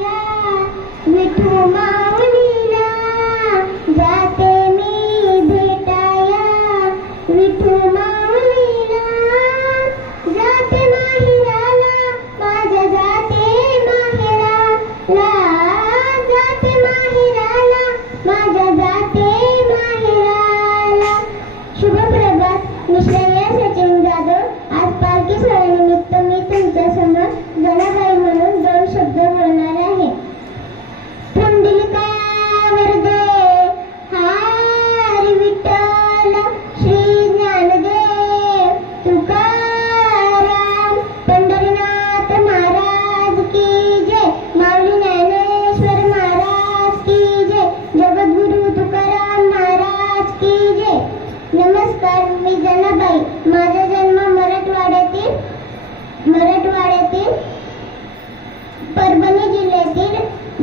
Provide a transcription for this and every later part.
विठू माऊलीला जाते मी भेटाया, विठू माऊलीला जाते माहेराला, माझ्या जाते माहेराला, जाते माहेराला, माझ्या जाते माहेराला. शुभ प्रभात. मी श्रेया सचिन जाधव. आज पालखी सोहळ्यानिमित्त मी तुमच्या समोर जनाबाई म्हणून 2 शब्द बोलणार आहे. पुंडलिका वरदे हरी विठ्ठल, श्री ज्ञानदेव तुकाराम, पंढरीनाथ महाराज की जय, माऊली ज्ञानेश्वर महाराज की जय, जगद्गुरु तुकाराम महाराज की जय. नमस्कार. मी जनाबाई. माझा जन्म मराठवाड्यातील परभणी जिल्ह्यातील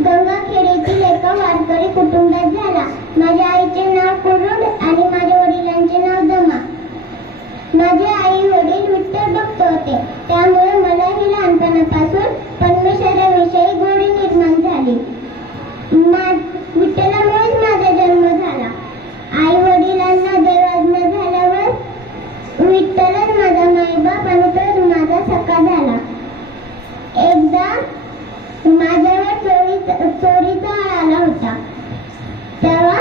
गंगाखेड येथील एका वारकरी कुटुंबात झाला. माझ्या आईचे नाव कुरुड आणि माझ्या वडिलांचे नाव दमा. माझे आई वडील विठ्ठल भक्त होते, त्यामुळे मलाही लहानपणापासून परमेश्वराविषयी गोडी निर्माण झाली. विठ्ठलामुळेच माझा जन्म झाला. आई वडिलांना देवाज्ञा झाल्यावर विठ्ठलच माझा मायबाप आणि तोच माझा सखा झाला. एकदा माझ्यावर चोरीचा आळ आला होता, तेव्हा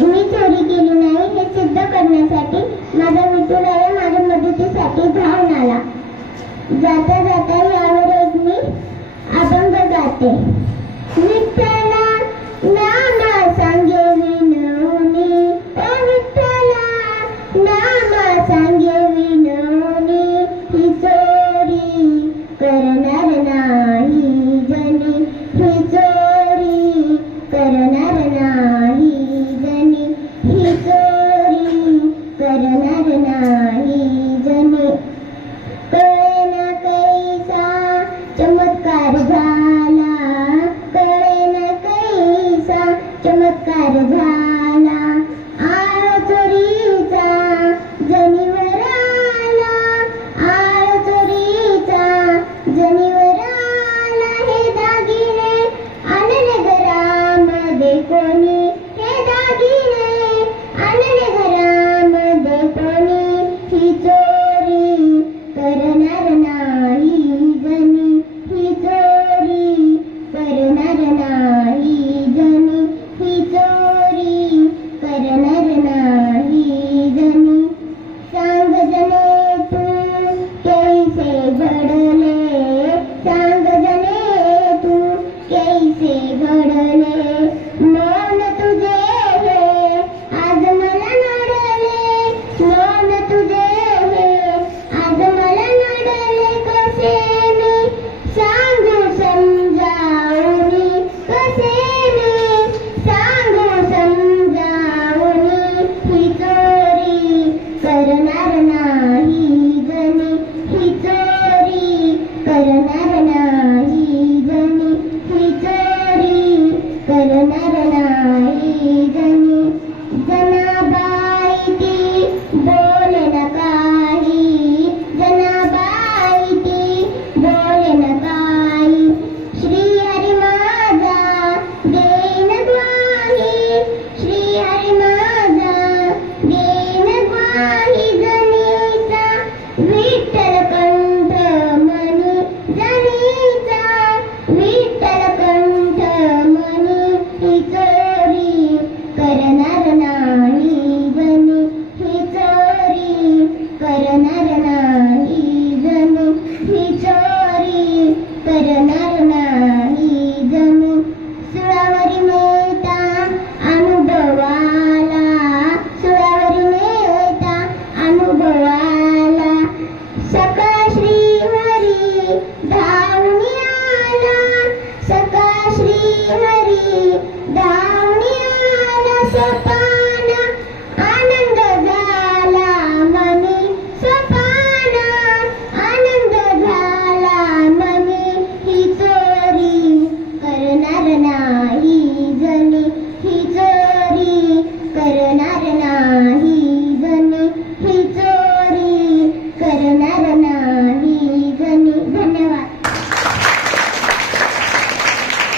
मी चोरी केली नाही हे सिद्ध करण्यासाठी माझा विठुराया माझ्या मदतीसाठी धावून आला. जाता जाता यावर एक मी अभंग गाते. विठ्ठला नाम सांगे विनोनी, ओ विठ्ठला नाम सांगे विनोनी, ही चोरी करणार नाही जनी, ही चोरी करणार नाही जनी, ही चोरी करणार नाही जनी. कळेना कैसा चमत्कार झाला,